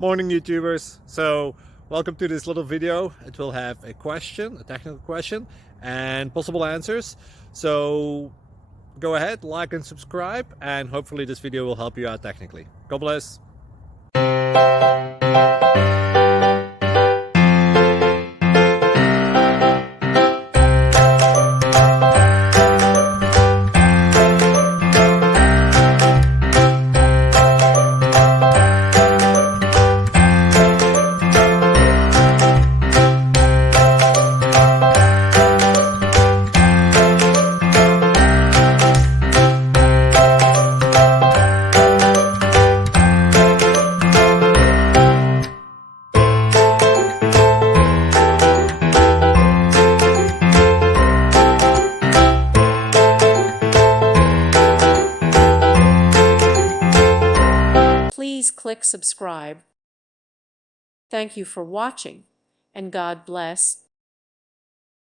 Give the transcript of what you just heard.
Morning YouTubers. So welcome to this little video. It will have a question, a technical question, and possible answers. So go ahead, like and subscribe, and hopefully this video will help you out technically. God bless. Please click subscribe. Thank you for watching, and God bless.